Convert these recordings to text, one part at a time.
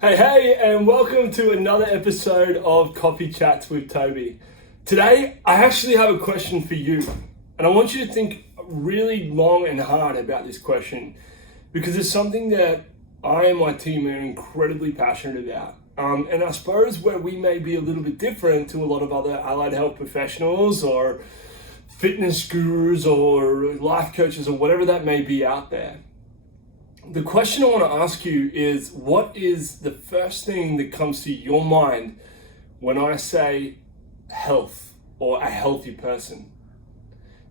Hey, and welcome to another episode of Coffee Chats with Toby. Today, I actually have a question for you, and I want you to think really long and hard about this question because it's something that I and my team are incredibly passionate about. And I suppose where we may be a little bit different to a lot of other allied health professionals or fitness gurus or life coaches or whatever that may be out there. The question I want to ask you is, what is the first thing that comes to your mind when I say health or a healthy person?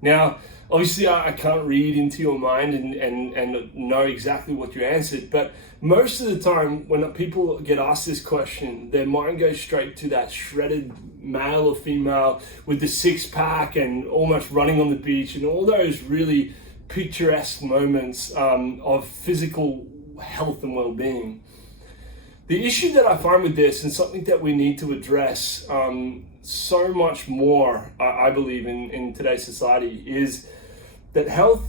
Now, obviously I can't read into your mind and know exactly what you answered, but most of the time when people get asked this question, their mind goes straight to that shredded male or female with the six pack and almost running on the beach and all those really picturesque moments of physical health and well-being. The issue that I find with this, and something that we need to address so much more, I believe, in today's society, is that health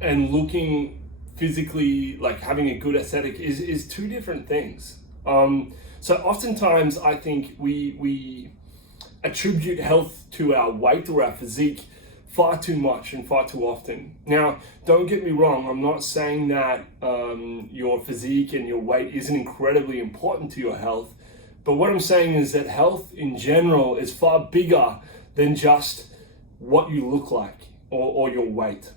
and looking physically, like having a good aesthetic, is two different things. So oftentimes I think we attribute health to our weight or our physique far too much and far too often. Now, don't get me wrong, I'm not saying that your physique and your weight isn't incredibly important to your health, but what I'm saying is that health in general is far bigger than just what you look like or your weight.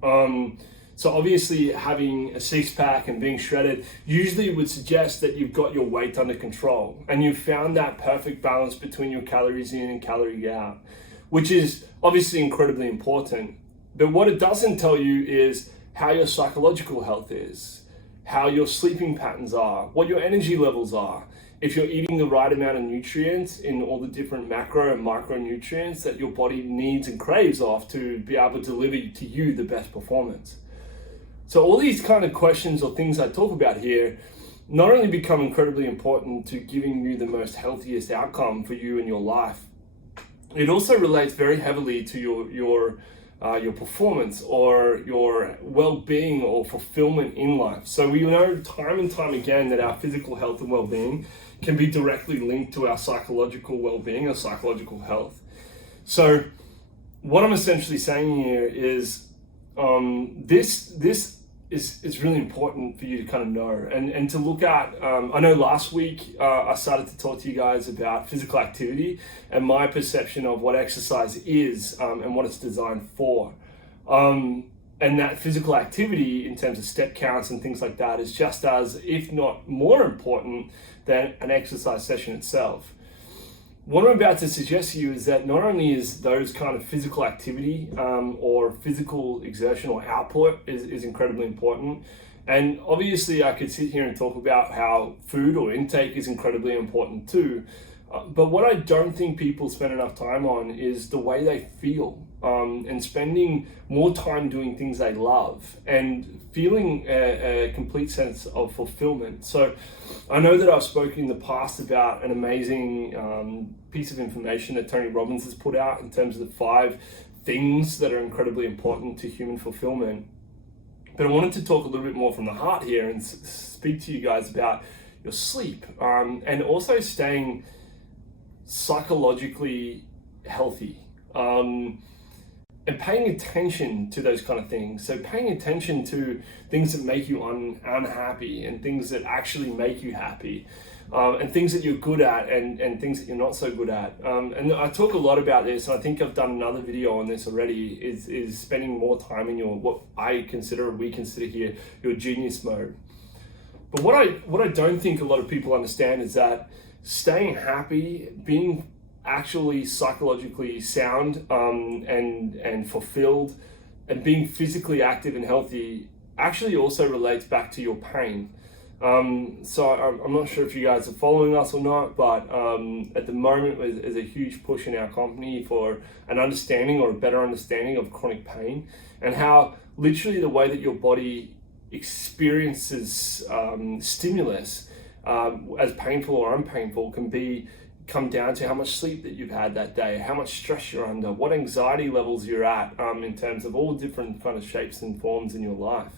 So obviously having a six pack and being shredded usually would suggest that you've got your weight under control and you've found that perfect balance between your calories in and calories out, which is obviously incredibly important. But what it doesn't tell you is how your psychological health is, how your sleeping patterns are, what your energy levels are, if you're eating the right amount of nutrients in all the different macro and micronutrients that your body needs and craves off to be able to deliver to you the best performance. So all these kind of questions or things I talk about here not only become incredibly important to giving you the most healthiest outcome for you in your life, it also relates very heavily to your performance or your well-being or fulfillment in life. So we know time and time again that our physical health and well-being can be directly linked to our psychological well-being or psychological health. So what I'm essentially saying here is this is really important for you to kind of know and to look at. I know last week I started to talk to you guys about physical activity and my perception of what exercise is and what it's designed for. And that physical activity in terms of step counts and things like that is just as, if not more important than an exercise session itself. What I'm about to suggest to you is that not only is those kind of physical activity or physical exertion or output is incredibly important, and obviously I could sit here and talk about how food or intake is incredibly important too, but what I don't think people spend enough time on is the way they feel and spending more time doing things they love and feeling a complete sense of fulfillment. So I know that I've spoken in the past about an amazing piece of information that Tony Robbins has put out in terms of the 5 things that are incredibly important to human fulfillment. But I wanted to talk a little bit more from the heart here and speak to you guys about your sleep and also staying psychologically healthy and paying attention to those kind of things. So paying attention to things that make you unhappy and things that actually make you happy and things that you're good at and things that you're not so good at. And I talk a lot about this, and I think I've done another video on this already, is spending more time in your, what we consider here, your genius mode. But what I don't think a lot of people understand is that staying happy, being actually psychologically sound and fulfilled, and being physically active and healthy actually also relates back to your pain. So I'm not sure if you guys are following us or not, but at the moment there's a huge push in our company for an understanding or a better understanding of chronic pain and how literally the way that your body experiences stimulus as painful or unpainful can come down to how much sleep that you've had that day, how much stress you're under, what anxiety levels you're at in terms of all different kind of shapes and forms in your life.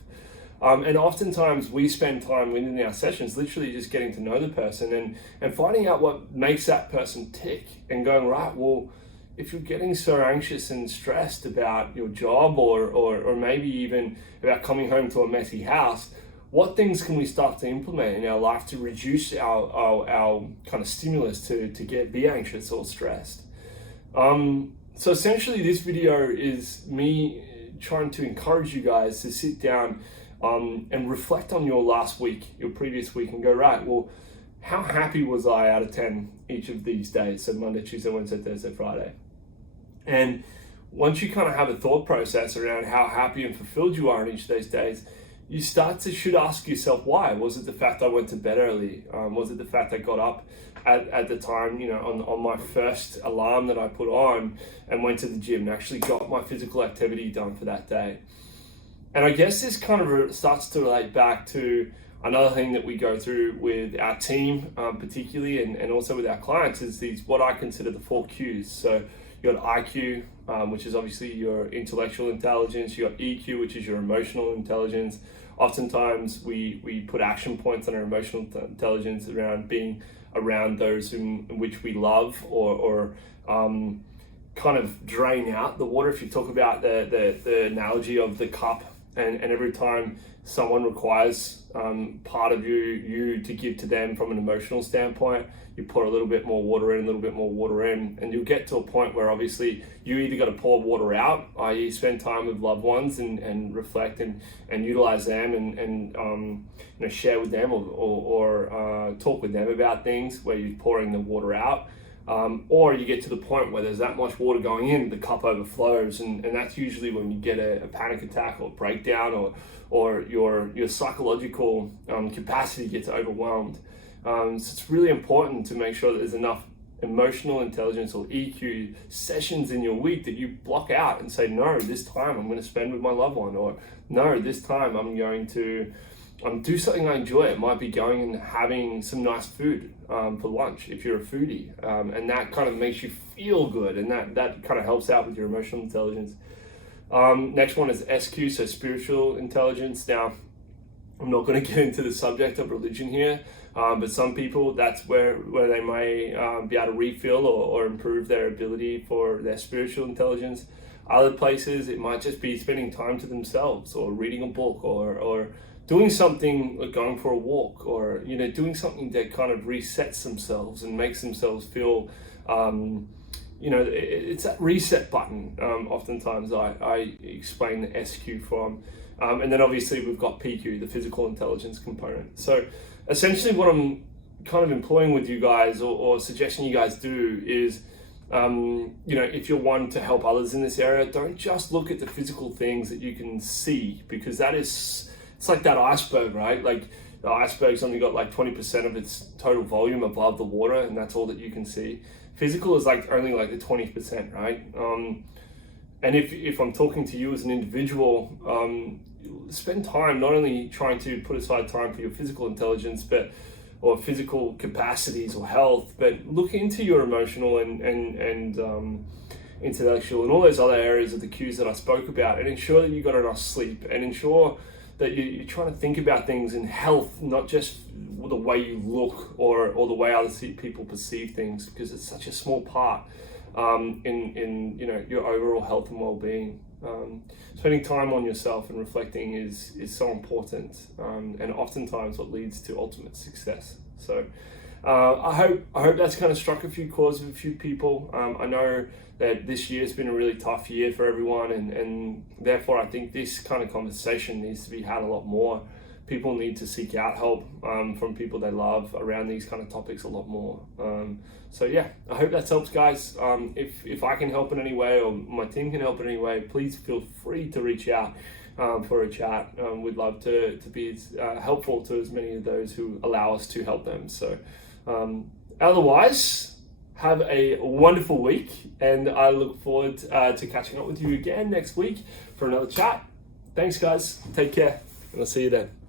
And oftentimes we spend time within our sessions literally just getting to know the person and finding out what makes that person tick and going, right, well, if you're getting so anxious and stressed about your job or maybe even about coming home to a messy house, what things can we start to implement in our life to reduce our kind of stimulus to be anxious or stressed? So essentially this video is me trying to encourage you guys to sit down and reflect on your last week, your previous week, and go, right, well, how happy was I out of 10 each of these days? So Monday, Tuesday, Wednesday, Thursday, Friday. And once you kind of have a thought process around how happy and fulfilled you are in each of those days, you should ask yourself why. Was it the fact I went to bed early? Was it the fact I got up at the time, on my first alarm that I put on and went to the gym and actually got my physical activity done for that day? And I guess this kind of starts to relate back to another thing that we go through with our team, particularly, and also with our clients, is what I consider the 4 Qs. So you got IQ, which is obviously your intellectual intelligence. You got EQ, which is your emotional intelligence. Oftentimes we put action points on our emotional intelligence around being around those in which we love or kind of drain out the water. If you talk about the analogy of the cup, and every time someone requires part of you to give to them from an emotional standpoint, you pour a little bit more water in, and you'll get to a point where obviously you either got to pour water out, i.e. spend time with loved ones and reflect and utilize them and share with them or talk with them about things where you're pouring the water out. Or you get to the point where there's that much water going in, the cup overflows, and that's usually when you get a panic attack or breakdown or your psychological capacity gets overwhelmed. So it's really important to make sure that there's enough emotional intelligence or EQ sessions in your week that you block out and say, no, this time I'm going to spend with my loved one, or no, this time I'm going to do something I enjoy. It might be going and having some nice food for lunch if you're a foodie, and that kind of makes you feel good, and that kind of helps out with your emotional intelligence. Next one is SQ, so spiritual intelligence. Now, I'm not going to get into the subject of religion here, but some people, that's where they may be able to refill or improve their ability for their spiritual intelligence. Other places, it might just be spending time to themselves or reading a book or doing something like going for a walk, or doing something that kind of resets themselves and makes themselves feel it's that reset button. Oftentimes I explain the SQ from, and then obviously we've got PQ, the physical intelligence component. So essentially what I'm kind of employing with you guys or suggesting you guys do is, if you're one to help others in this area, don't just look at the physical things that you can see, because it's like that iceberg, right? Like the iceberg's only got like 20% of its total volume above the water, and that's all that you can see. Physical is only the 20%, right? And if I'm talking to you as an individual, spend time not only trying to put aside time for your physical intelligence, or physical capacities or health, but look into your emotional and intellectual and all those other areas of the cues that I spoke about, and ensure that you got enough sleep, and ensure that you're trying to think about things in health, not just the way you look or the way other people perceive things, because it's such a small part in your overall health and well-being. Spending time on yourself and reflecting is so important, and oftentimes what leads to ultimate success. So I hope that's kind of struck a few chords with a few people. I know that this year has been a really tough year for everyone, and therefore I think this kind of conversation needs to be had a lot more. People need to seek out help from people they love around these kind of topics a lot more. So yeah, I hope that helps, guys. If I can help in any way, or my team can help in any way, please feel free to reach out for a chat. We'd love to be helpful to as many of those who allow us to help them. So otherwise, have a wonderful week, and I look forward to catching up with you again next week for another chat. Thanks, guys. Take care, and I'll see you then.